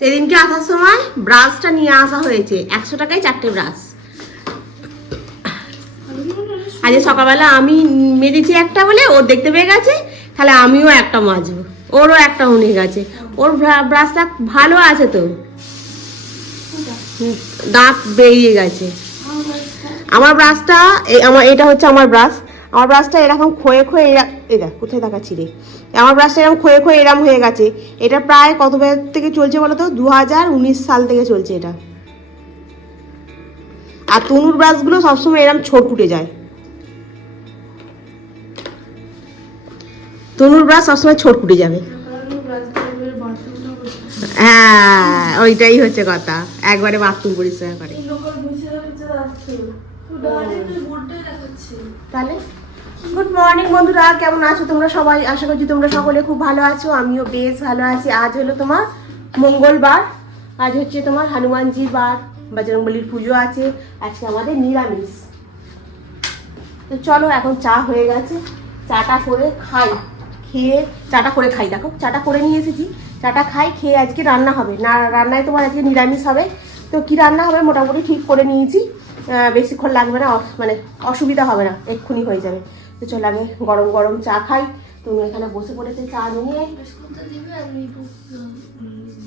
সেদিনকে আসার সময় ব্রাশটা নিয়ে আসা হয়েছে 100 টাকায় 4টে ব্রাশ। আজ সকালবেলা আমি মেরেছি একটা বলে ও দেখতে পেয়ে গেছে, তাহলে আমিও একটা মাজবো, ওরও একটা উনি গেছে। ওর ব্রাশটা ভালো আছে তো, দাঁত বেরিয়ে গেছে। আমার ব্রাশটা এটা হচ্ছে আমার ব্রাশটা এরকম ক্ষয়ে ক্ষয়ে এটা কোথায় দেখাচ্ছি রে, আমার ব্রাশটা এরকম ক্ষয়ে ক্ষয়ে এরকম হয়ে গেছে। এটা প্রায় কত থেকে চলছে বলো তো, 2019 সাল থেকে চলছে এটা। আর তনুর ব্রাশগুলো সবসময় এরকম ছটকুটে যায়, তনুর ব্রাশ সবসময় ছটকুটে যাবে। হ্যাঁ ওইটাই হচ্ছে কথা, একবারে বাথরুম পরিষ্কার করে। তাহলে গুড মর্নিং বন্ধুরা, কেমন আছো তোমরা সবাই? আশা করছি তোমরা সকলে খুব ভালো আছো, আমিও বেশ ভালো আছি। আজ হলো তোমার মঙ্গলবার, আজ হচ্ছে তোমার হনুমানজির বার, বজরংবলির পুজো আছে আজকে, আমাদের নিরামিষ। তো চলো এখন চা হয়ে গেছে, চাটা করে খাই, খেয়ে চাটা করে খাই। দেখো চাটা করে নিয়ে এসেছি, চাটা খাই, খেয়ে আজকে রান্না হবে না, রান্নায় তোমার আজকে নিরামিষ হবে। তো কি রান্না হবে মোটামুটি ঠিক করে নিয়েছি, বেশিক্ষণ লাগবে না, মানে অসুবিধা হবে না, এক্ষুনি হয়ে যাবে। তো চল আগে গরম গরম চা খাই। তুমি এখানে বসে পড়েছে, চা নিয়ে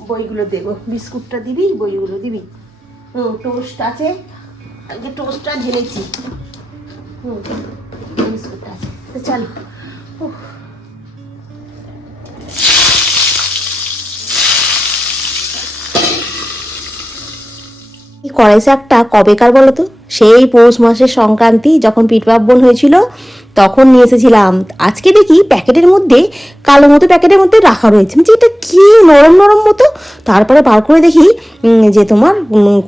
বইগুলো দেবো, বিস্কুটটা দিবি, বইগুলো দিবি। টোস্ট আছে, আজকে টোস্টটা ঢেলেছি। বিস্কুটটা আছে, তো চল। এই কড়াই শাকটা কবেকার বলো তো, সেই পৌষ মাসের সংক্রান্তি যখন পিঠপার্বণ হয়েছিল তখন নিয়ে এসেছিলাম। আজকে দেখি প্যাকেটের মধ্যে কালো মতো প্যাকেটের মধ্যে রাখা রয়েছে, যে এটা কি নরম নরম মতো। তারপরে বার করে দেখি যে তোমার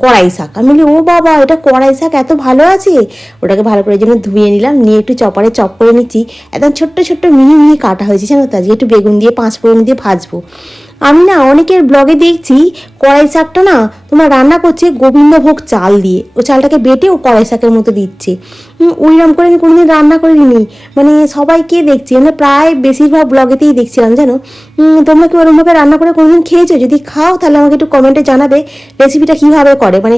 কড়াই শাক। আমি বলি ও বাবা, এটা কড়াই শাক এত ভালো আছে। ওটাকে ভালো করে যেন ধুয়ে নিলাম, নিয়ে একটু চপারে চপ করে নিচ্ছি। একদম ছোট্ট ছোট্ট মিহি মিহি কাটা হয়েছে জানো তো। আজকে একটু বেগুন দিয়ে 5 ফোড়ন দিয়ে ভাজবো। আমি না অনেকের ব্লগে দেখছি কড়াই শাকটা না তোমার রান্না করছে গোবিন্দভোগ চাল দিয়ে, ও চালটাকে বেটে ও কড়াই শাকের মতো দিচ্ছে। ওইরকম করে আমি কোনোদিন রান্না করিনি, মানে সবাইকে দেখছি, মানে প্রায় বেশিরভাগ ব্লগেতেই দেখছিলাম জানো। তোমরা কি ওরকমভাবে রান্না করে কোনোদিন খেয়েছো? যদি খাও তাহলে আমাকে একটু কমেন্টে জানাবে রেসিপিটা কীভাবে করে, মানে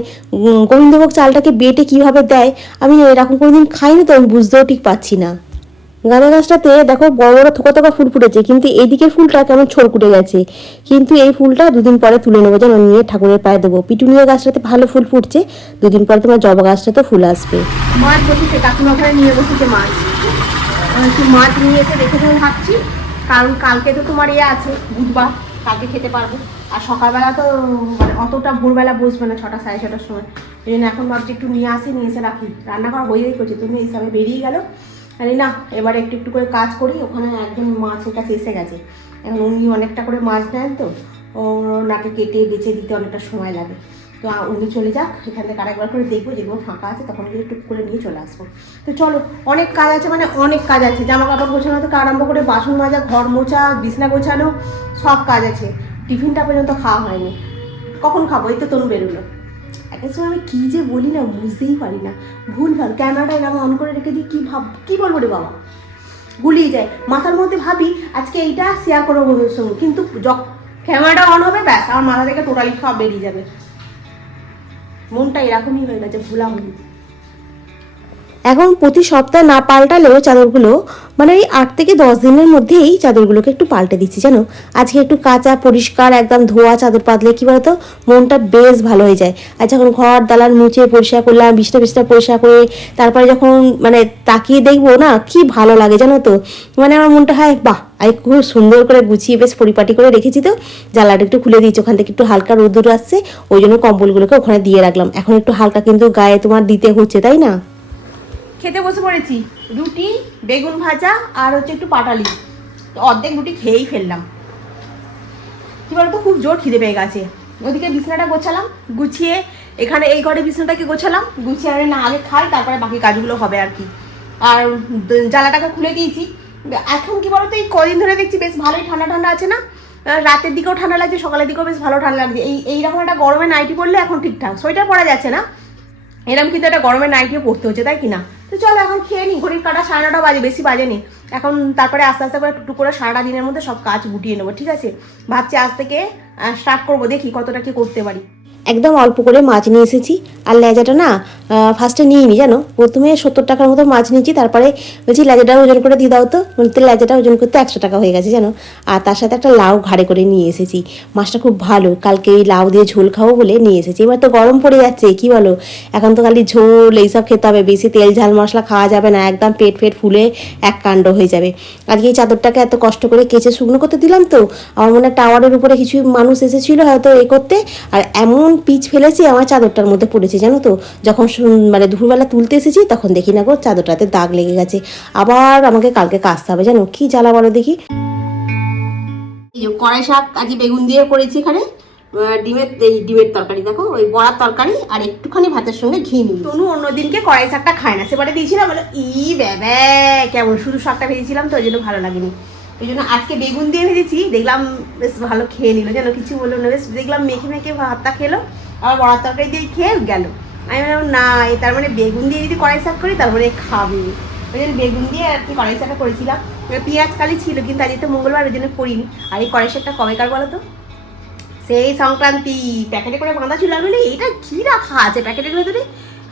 গোবিন্দভোগ চালটাকে বেটে কীভাবে দেয়। আমি এরকম কোনোদিন খাইনি, তো আমি বুঝতেও ঠিক পাচ্ছি না। গাঁদা গাছটাতে দেখো বড় বড় থোকা থোকা ফুল ফুটেছে, কিন্তু এই দিকের ফুলটা কেমন ছড়কুটে গেছে। কিন্তু এই ফুলটা 2 দিন পরে তুলে নেবো, যেন নিয়ে ঠাকুরের পায়ে দেবো। পিটুনিয়া গাছটাতে ভালো ফুল ফুটছে, 2 দিন পরে তোমার জবা গাছটাতে ফুল আসবে। মাছ বসেছে, কাকিমা ওখানে নিয়ে বসেছে মাছ, একটু মাছ নিয়ে এসে রেখে দেবো ভাবছি, কারণ কালকে তো তোমার আছে বুধবার, কালকে খেতে পারবো। আর সকালবেলা তো মানে অতটা ভোরবেলা বসবে না, 6টা 6:30টার সময়। এই জন্য এখন ভাবছি একটু নিয়ে এসে রাখি, রান্না করা হয়েই করছে। তুমি এই হিসাবে বেরিয়ে গেল, আরে না এবার একটু একটু করে কাজ করি। ওখানে একজন মাছের কাছে এসে গেছে, এখন উনি অনেকটা করে মাছ নেন, তো ওনাকে কেটে বেছে দিতে অনেকটা সময় লাগে। তো উনি চলে যাক, এখান থেকে আরেকবার করে দেখবো, যেগুলো ফাঁকা আছে তখন গিয়ে টুক করে নিয়ে চলে আসবো। তো চলো, অনেক কাজ আছে, মানে অনেক কাজ আছে, জামা কাপড় গোছানো থেকে আরম্ভ করে বাসন মাজা, ঘর মোছা, বিছনা গোছানো, সব কাজ আছে। টিফিনটা পর্যন্ত খাওয়া হয়নি, কখন খাবো? এই তো তনু বেরোলো। একের সময় আমি কী যে বলি না, বুঝতেই পারি না, ভুলভাল ক্যামেরাটা এরকম অন করে রেখে দিই, কী বলবো রে বাবা, গুলিয়ে যায় মাথার মধ্যে। ভাবি আজকে এইটা শেয়ার করবো বন্ধুর সঙ্গে, কিন্তু ক্যামেরাটা অন হবে ব্যাস আমার মাথা থেকে টোটালি সব বেরিয়ে যাবে। মনটা এরকমই হয়ে গেছে, ভুলাভুলি। এখন প্রতি সপ্তাহে না পাল্টালেও চাদরগুলো মানে এই 8 থেকে 10 দিনের মধ্যে এই চাদরগুলোকে একটু পাল্টে দিচ্ছি জানো। আজকে একটু কাঁচা পরিষ্কার একদম ধোয়া চাদর পাতলে কি বলতো মনটা বেশ ভালো হয়ে যায়। আর যখন ঘর দালান মুছে পরিষ্কার করলাম, বিছনা পরিষ্কার করে তারপরে যখন মানে তাকিয়ে দেখবো না, কি ভালো লাগে জানো তো। মানে আমার মনটা হয় বাহ, আমি খুব সুন্দর করে গুছিয়ে বেশ পরিপাটি করে রেখেছি। তো জানলাটা একটু খুলে দিয়েছি, ওখান থেকে একটু হালকা রোদ্দুর আসছে, ওই জন্য কম্বলগুলোকে ওখানে দিয়ে রাখলাম। এখন একটু হালকা কিন্তু গায়ে তোমার দিতে হচ্ছে, তাই না। খেতে বসে পড়েছি, রুটি, বেগুন ভাজা আর হচ্ছে একটু পাটালি। তো অর্ধেক রুটি খেয়েই ফেললাম। কি বলতো, খুব জোর খিদে পেয়ে গেছে। ওদিকে বিছানাটা গোছালাম, গুছিয়ে এখানে এই ঘরে বিছানাটাকে গোছালাম, গুছিয়ে আমি না আগে খাই, তারপরে বাকি কাজগুলো হবে আর কি। আর জ্বালাটাকে খুলে দিয়েছি। এখন কি বলতো, এই কদিন ধরে দেখছি বেশ ভালোই ঠান্ডা ঠান্ডা আছে না, রাতের দিকেও ঠান্ডা লাগছে, সকালের দিকেও বেশ ভালো ঠান্ডা লাগছে। এইরকম একটা গরমে নাইটি পরলে এখন ঠিকঠাক, সোয়েটার পরা যাচ্ছে না, এরকম কিন্তু একটা গরমের নাইটিও পরতে হচ্ছে, তাই কিনা। তো চলো এখন খেয়ে নিই, ঘড়ির কাটা 9:30 বাজে, বেশি বাজেনি এখন। তারপরে আস্তে আস্তে করে টুকটুক করে সারাটা দিনের মধ্যে সব কাজ গুটিয়ে নেবো, ঠিক আছে। ভাবছি আজ থেকে স্টার্ট করবো, দেখি কতটা কি করতে পারি। একদম অল্প করে মাছ নিয়ে এসেছি, আর লেজাটা না ফার্স্টে নিইনি জানো, প্রথমে 70 টাকার মতো মাছ নিয়েছি, তারপরে বলছি লেজাটা ওজন করে দিয়ে দাও তো, বলতে লেজাটা ওজন করতে 100 টাকা হয়ে গেছে জানো। আর তার সাথে একটা লাউ ঘাড়ে করে নিয়ে এসেছি, মাছটা খুব ভালো, কালকে এই লাউ দিয়ে ঝোল খাবো বলে নিয়ে এসেছি। এবার তো গরম পড়ে যাচ্ছে, কি বলো, এখন তো খালি ঝোল এইসব খেতে হবে, বেশি তেল ঝাল মশলা খাওয়া যাবে না, একদম পেট ফেট ফুলে এক কাণ্ড হয়ে যাবে। আজকে এই চাদরটাকে এত কষ্ট করে কেচে শুকনো করতে দিলাম তো, আমার মনে হয় টাওয়ারের উপরে কিছু মানুষ এসেছিলো হয়তো এ করতে, আর এমন পিচ ফেলেছি আমার চাদরটার মধ্যে পড়েছে জানো তো। যখন মানে দুপুরবেলা তুলতে এসেছি তখন দেখি না গো চাদরটাতে দাগ লেগে গেছে, আবার আমাকে কালকে কাচতে হবে জানো, কি জ্বালা বলো দেখি। এই যে কড়াই শাক আজকে বেগুন দিয়ে করেছি, এখানে ডিমের তরকারি, দেখো ওই বড়ার তরকারি আর একটুখানি ভাতের সঙ্গে ঘি নিই। তনু অন্যদিনকে কড়াই শাকটা খায় না, সেবারে দিয়েছিলাম বলো ব্যাবে কেমন, শুধু শাকটা ভেজেছিলাম তো ওই জন্য ভালো লাগেনি, ওই জন্য আজকে বেগুন দিয়ে ভেজেছি, দেখলাম বেশ ভালো খেয়ে নিল যেন, কিছু বললো না, বেশ দেখলাম মেখে মেখে ভাতটা খেলো, আবার বড়ার তরকারি দিয়ে খেয়ে গেল। আমি বললাম না তার মানে বেগুন দিয়ে যদি কড়াই শাক করি তার মানে খাবে, ওই জন্য বেগুন দিয়ে আর কি কড়াই শাকটা করেছিলাম। পেঁয়াজ কালি ছিল কিন্তু আজকে তো মঙ্গলবার ওই জন্য করিনি। আর এই কড়াই শাকটা কবেকার বলো তো, সেই সংক্রান্তি, প্যাকেটে করে বাঁধা ছিল। আমি বলি এটা কি রাখা আছে প্যাকেটের ভেতরে,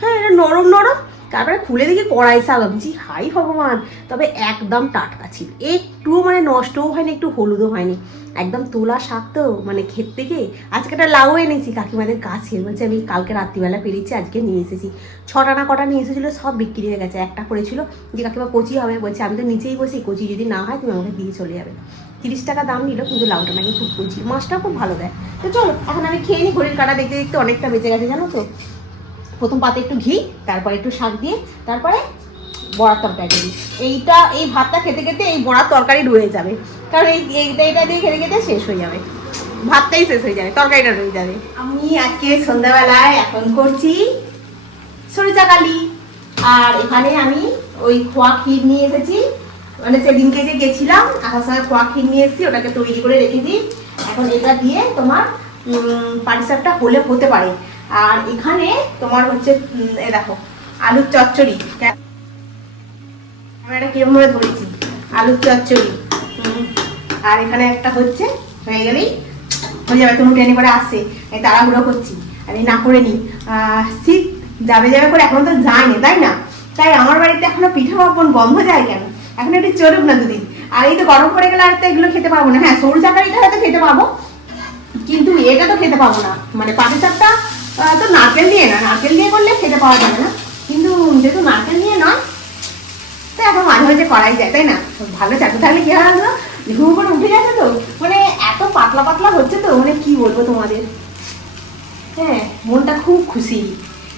হ্যাঁ এটা নরম নরম, তারপরে খুলে দেখি কড়াই শাক, ভাবছি হাই ভগবান, তবে একদম টাটকা ছিল, একটুও মানে নষ্টও হয়নি, একটু হলুদও হয়নি, একদম তোলা শাক তো, মানে ক্ষেত থেকে। আজকে একটা লাউ এনেছি কাকিমাদের গাছের, বলছে আমি কালকে রাত্রিবেলা পেরেছি আজকে নিয়ে এসেছি, 6টা না কটা নিয়ে এসেছিলো, সব বিক্রি হয়ে গেছে, একটা পড়েছিল যে কাকিমা কচি হবে, বলছে আমি তো নিচেই বসি, কচি যদি না হয় তুমি আমাকে দিয়ে চলে যাবে। 30 টাকা দাম নিল, কিন্তু লাউটা নাকি খুব কচি, মাছটাও খুব ভালো দেয়। তো চলো এখন আমি খেয়ে নিই, ঘড়ির কাঁটা দেখতে দেখতে অনেকটা বেঁচে গেছে জানো তো। প্রথম পাতে একটু ঘি, তারপরে একটু শাক দিয়ে, তারপরে বড়ার তরকারি দিই। এই ভাতটা খেতে খেতে এই বড়ার তরকারি রয়ে যাবে, কারণ এইটা দিয়ে খেতে খেতে শেষ হয়ে যাবে, ভাতটাই শেষ হয়ে যাবে, তরকারিটা রয়ে যাবে। আমি আজকে সন্ধ্যাবেলায় এখন করছি সরিষাকালি, আর এখানে আমি ওই খোয়া ক্ষীর নিয়ে এসেছি, মানে সেদিনকে যে গেছিলাম আসার সময় খোয়া ক্ষীর নিয়ে এসেছি, ওটাকে তৈরি করে রেখেছি। এখন এটা দিয়ে তোমার পাটিসাপটা হলে হতে পারে। আর এখানে তোমার হচ্ছে এ দেখো আলুর চচ্চড়ি, আমি এটা কিরম ভাবে ধরেছি, আলুর চচ্চড়ি। আর এখানে একটা হচ্ছে, হয়ে গেলেই হয়ে যাবে, তুমি ট্রেনে করে আসছে, আমি তাড়াহুড়ো করছি, আমি না করে নিই, শীত যাবে যাবে করে এখন তো যায়নি তাই না, তাই আমার বাড়িতে এখনো পিঠা পার্বণ বন্ধ যায় কেন, এখন একটু চলুক না দুদিন। আর এই তো গরম পড়ে গেলে আর তো এগুলো খেতে পারবো না, হ্যাঁ সরু চাকারিটা হয়তো খেতে পাবো, কিন্তু এটা তো খেতে পাবো না, মানে পাটিসাপটা তো নারকেল দিয়ে না, নারকেল দিয়ে করলে খেতে পাওয়া যাবে না, কিন্তু যেহেতু নারকেল দিয়ে নয় তো এখন মাঝে মাঝে করাই যায় তাই না। ভালো চাকরি থাকলে কি হয় না, ঘুম করে উঠে গেছে তো, মানে এত পাতলা পাতলা হচ্ছে তো, মানে কি বলবো তোমাদের, হ্যাঁ মনটা খুব খুশি।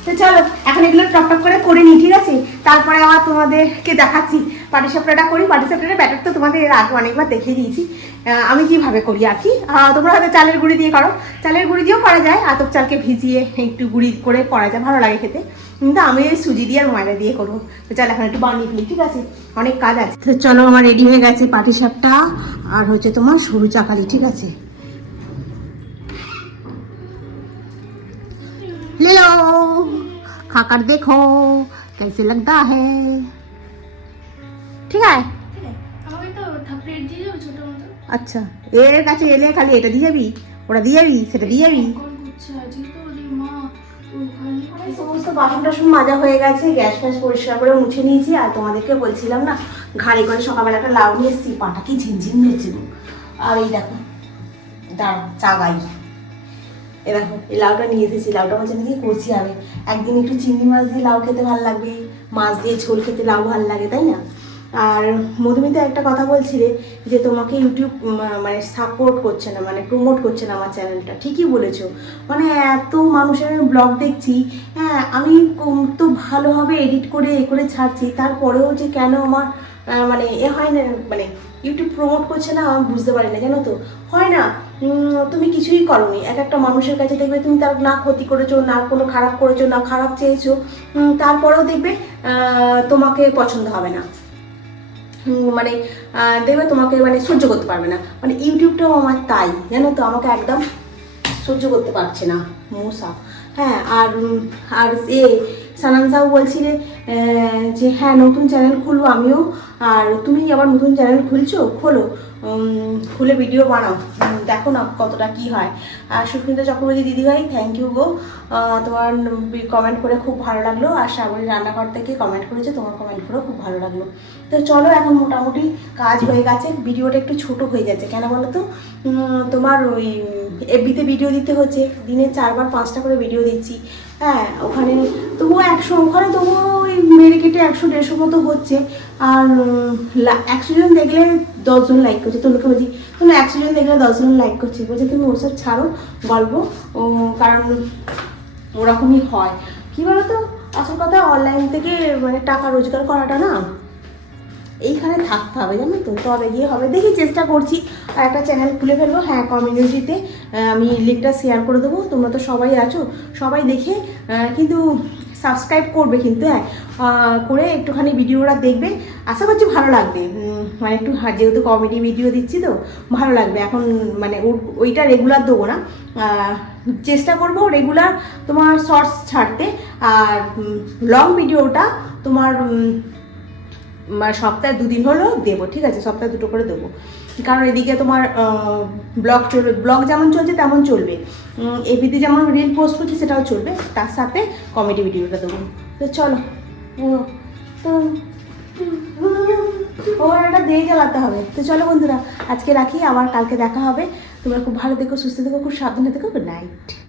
তো চলো এখন এগুলো টপ করে নিই, ঠিক আছে, তারপরে আবার তোমাদেরকে দেখাচ্ছি পাটিসাপটাটা করি। পাটিসাপটার ব্যাটার তো তোমাদের এর আগে অনেকবার দেখিয়ে দিয়েছি আমি কিভাবে করি আর কি। তোমরা হয়তো চালের গুঁড়ি দিয়ে করো, চালের গুঁড়ি দিয়েও করা যায়, আতপ চালকে ভিজিয়ে একটু গুঁড়ি করে করা যায়, ভালো লাগে খেতে, কিন্তু আমি ওই সুজি দিয়ে আর ময়দা দিয়ে করবো। তো চল এখন একটু বানিয়ে ফেলি, ঠিক আছে, অনেক কাজ আছে। তো চলো আমার রেডি হয়ে গেছে পাটিসাপটা আর হচ্ছে তোমার সরু চাকালি, ঠিক আছে। ले लो खाकर देखो कैसे लगता है, ঠিক আছে। আমাকে তো থাপড়েট দিয়ে যাও ছোট মতো। আচ্ছা এর কাছে এলে খালি এটা দিয়ে যাবি, ওটা দিয়ে যাবি, সেটা দিয়ে যাবি। কোন করছে আজকে তো ওরে মা ওখানে সমস্ত বাসন টাসন মাজা হয়ে গেছে, গ্যাস ফ্যাস পরিষ্কার করে মুছে নিয়েছি। আর তোমাদেরকে বলছিলাম না ঘাড়ি করে সকালবেলা একটা লাউ নিয়ে এসেছি, পাটা কি ঝিনঝিন হয়েছে। আর এই দেখো দাঁড়া চাগাই, এ দেখো এই লাউটা নিয়ে এসেছি, লাউটা মাঝে নাকি কচি হবে, একদিন একটু চিংড়ি মাছ দিয়ে লাউ খেতে ভালো লাগবে, মাছ দিয়ে ঝোল খেতে লাউ ভালো লাগে তাই না। আর মধুমিতা একটা কথা বলছিলে যে তোমাকে ইউটিউব মানে সাপোর্ট করছে না, মানে প্রমোট করছে না আমার চ্যানেলটা, ঠিকই বলেছো, মানে এত মানুষের আমি ব্লগ দেখছি, হ্যাঁ আমি তো ভালোভাবে এডিট করে এ করে ছাড়ছি, তারপরেও যে কেন আমার মানে এ হয় না, মানে ইউটিউব প্রমোট করছে না আমি বুঝতে পারি না জানো তো। হয় না তুমি কিছুই করোনি, এক একটা মানুষের কাছে দেখবে তুমি তার না ক্ষতি করেছো, না কোনো খারাপ করেছো, না খারাপ চেয়েছো, তারপরেও দেখবে তোমাকে পছন্দ হবে না, মানে দেখবে তোমাকে মানে সহ্য করতে পারবে না। মানে ইউটিউবটাও আমার তাই জানো তো, আমাকে একদম সহ্য করতে পারছে না মশা। হ্যাঁ আর আর এ সানান সাহু বলছিলে যে হ্যাঁ নতুন চ্যানেল খুলবো, আমিও আর তুমি আবার নতুন চ্যানেল খুলছো, খোলো, খুলে ভিডিও বানাও, দেখো না কতটা কি হয়। আর সুস্মিতা চক্রবর্তী দিদিভাই, থ্যাংক ইউ গো, তোমার কমেন্ট করে খুব ভালো লাগলো। আর শ্রাবণী রান্নাঘর থেকে কমেন্ট করেছে, তোমার কমেন্ট করেও খুব ভালো লাগলো। তো চলো, এখন মোটামুটি কাজ হয়ে গেছে, ভিডিওটা একটু ছোট হয়ে যাচ্ছে, কেন বলো তো, তোমার ওই এফবিতে ভিডিও দিতে হচ্ছে, দিনে 4বার 5টা করে ভিডিও দিচ্ছি। হ্যাঁ, ওখানে তবুও 100, ওখানে তবুও ওই মেরে কেটে 100-150 মতো হচ্ছে। আর 100 জন দেখলে 10 জন লাইক করছে। তোমাকে বলছি, তুমি 100 জন দেখলে 10 জন লাইক করছে, বলছে তুমি ওসব ছাড়ো গল্প, কারণ ওরকমই হয়। কী বলো তো, আসল কথা অনলাইন থেকে মানে টাকা রোজগার করাটা না এইখানে থাকতে হবে, জানো তো, তবে গিয়ে হবে। দেখি, চেষ্টা করছি। আর একটা চ্যানেল খুলে ফেলবো, হ্যাঁ, কমিউনিটিতে আমি লিঙ্কটা শেয়ার করে দেবো। তোমরা তো সবাই আছো, সবাই দেখে কিন্তু সাবস্ক্রাইব করবে কিন্তু, হ্যাঁ, করে একটুখানি ভিডিওটা দেখবে, আশা করছি ভালো লাগবে। মানে একটু যেহেতু কমেডি ভিডিও দিচ্ছি তো ভালো লাগবে। এখন মানে ওইটা রেগুলার দেবো না, চেষ্টা করবো রেগুলার তোমার শর্টস ছাড়তে। আর লং ভিডিওটা তোমার সপ্তাহে 2 দিন হলেও দেবো, ঠিক আছে, সপ্তাহে 2টো করে দেবো। কারণ এদিকে তোমার ব্লগ চলবে, ব্লগ যেমন চলছে তেমন চলবে, এবিতে যেমন রিল পোস্ট করছি সেটাও চলবে, তার সাথে কমেডি ভিডিওটা দেবো। তো চলো, তো ওর একটা দিয়ে জ্বালাতে হবে। তো চলো বন্ধুরা, আজকে রাখি, আবার কালকে দেখা হবে। তোমরা খুব ভালো থেকো, সুস্থ থেকো, খুব সাবধানে থেকো। Good night.